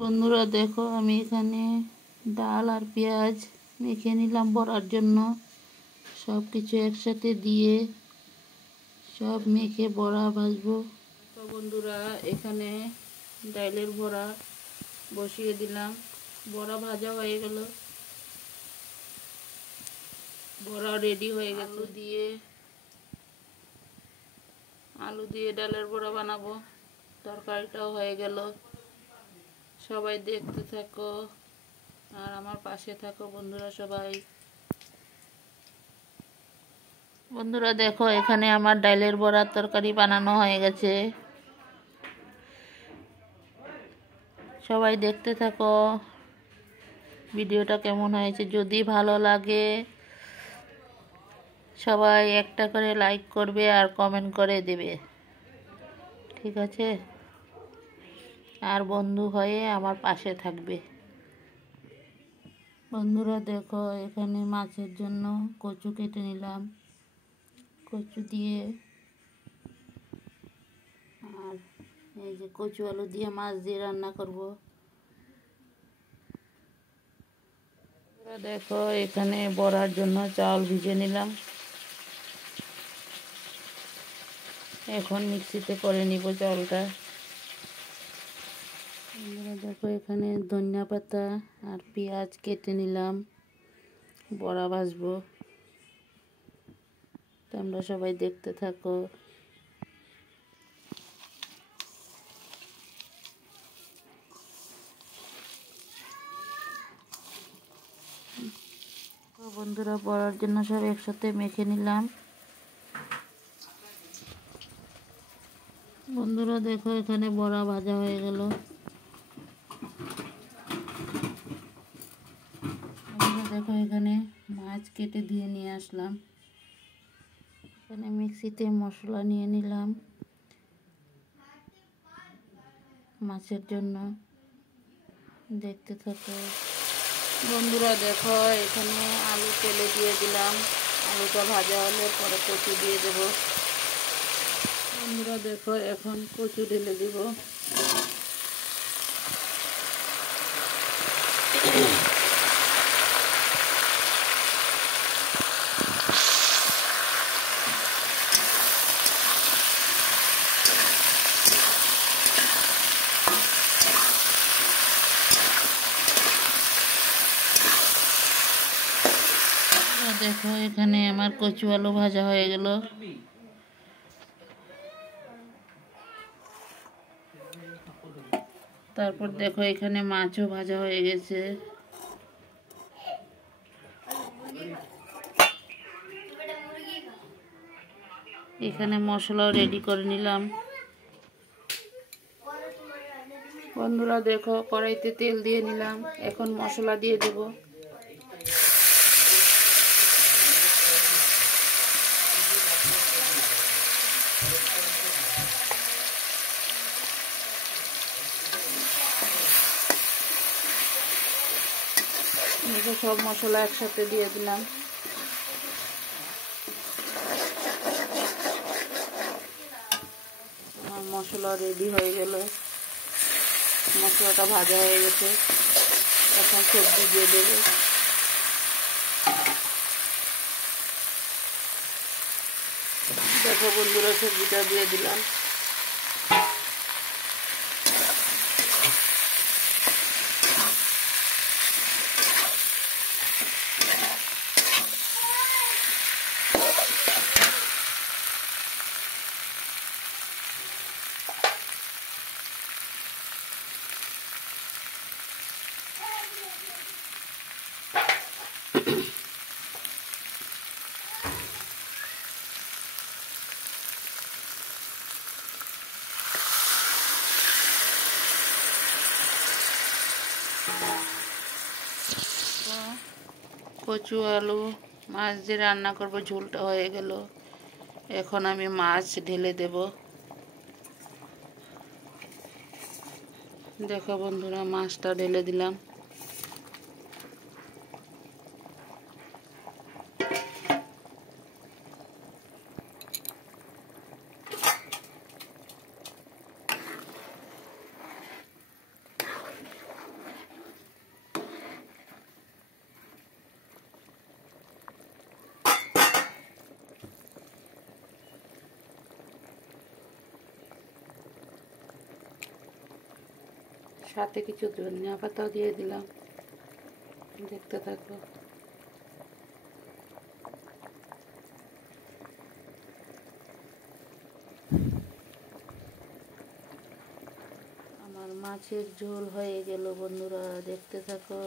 বন্ধুরা দেখো, আমি এখানে ডাল আর পেঁয়াজ মেখে নিলাম বড়ার জন্য। সব কিছু একসাথে দিয়ে সব মেখে বড়া ভাজবো। তো বন্ধুরা, এখানে ডালের বড়া বসিয়ে দিলাম। বড়া ভাজা হয়ে গেল, বড়া রেডি হয়ে গেছে। আলু দিয়ে ডালের বড়া বানাবো। তরকারিটাও হয়ে গেল। সবাই দেখতে থাকো আর আমার পাশে থাকো বন্ধুরা সবাই। বন্ধুরা দেখো, এখানে আমার ডালের বড়ার তরকারি বানানো হয়ে গেছে। সবাই দেখতে থাকো ভিডিওটা কেমন হয়েছে। যদি ভালো লাগে সবাই একটা করে লাইক করবে আর কমেন্ট করে দেবে, ঠিক আছে? আর বন্ধু হয়ে আমার পাশে থাকবে। বন্ধুরা দেখো, এখানে মাছের জন্য কচু কেটে নিলাম। কচু দিয়ে আর এই যে কচু আলু দিয়ে মাছ দিয়ে রান্না করব। দেখো, এখানে বড়ার জন্য চাল ভিজে নিলাম। এখন মিক্সিতে করে নিব চালটা। দেখো, এখানে ধনিয়া পাতা আর পেঁয়াজ কেটে নিলাম, বড়া ভাজবো। তোমরা সবাই দেখতে থাকো। বন্ধুরা, বড়ার জন্য সব একসাথে মেখে নিলাম। বন্ধুরা দেখো, এখানে বড়া ভাজা হয়ে গেল। দেখো, এখানে মাছ কেটে দিয়ে নিয়ে আসলাম। এখানে মিক্সিতে মশলা নিয়ে নিলাম মাছের জন্য। দেখতে থাকো বন্ধুরা। দেখো, এখানে আলু তেলে দিয়ে দিলাম। আলুটা ভাজা হলে পরে কচু দিয়ে দেব। বন্ধুরা দেখো, এখন কচু ঢেলে দেব। দেখো, এখানে আমার কচু আলু ভাজা হয়ে গেল। তারপর দেখো, এখানে মাছও ভাজা হয়ে গেছে। এখানে মশলাও রেডি করে নিলাম। বন্ধুরা দেখো, কড়াইতে তেল দিয়ে নিলাম। এখন মশলা দিয়ে দেব। দেখো, সব মশলা একসাথে দিয়ে দিলাম। আমার মশলা রেডি হয়ে গেল। মশলাটা ভাজা হয়ে গেছে। এখন সবজি দিয়ে দেবো। দেখো বন্ধুরা, সবজিটা দিয়ে দিলাম। কচু আলু মাছ দিয়ে রান্না করব। ঝোলটা হয়ে গেল। এখন আমি মাছ ঢেলে দেব। দেখো বন্ধুরা, মাছটা ঢেলে দিলাম। সাথে কিছু ধনিয়া পাতাও দিয়ে দিলাম। দেখতে থাকো। আমার মাছের ঝোল হয়ে গেল বন্ধুরা, দেখতে থাকো।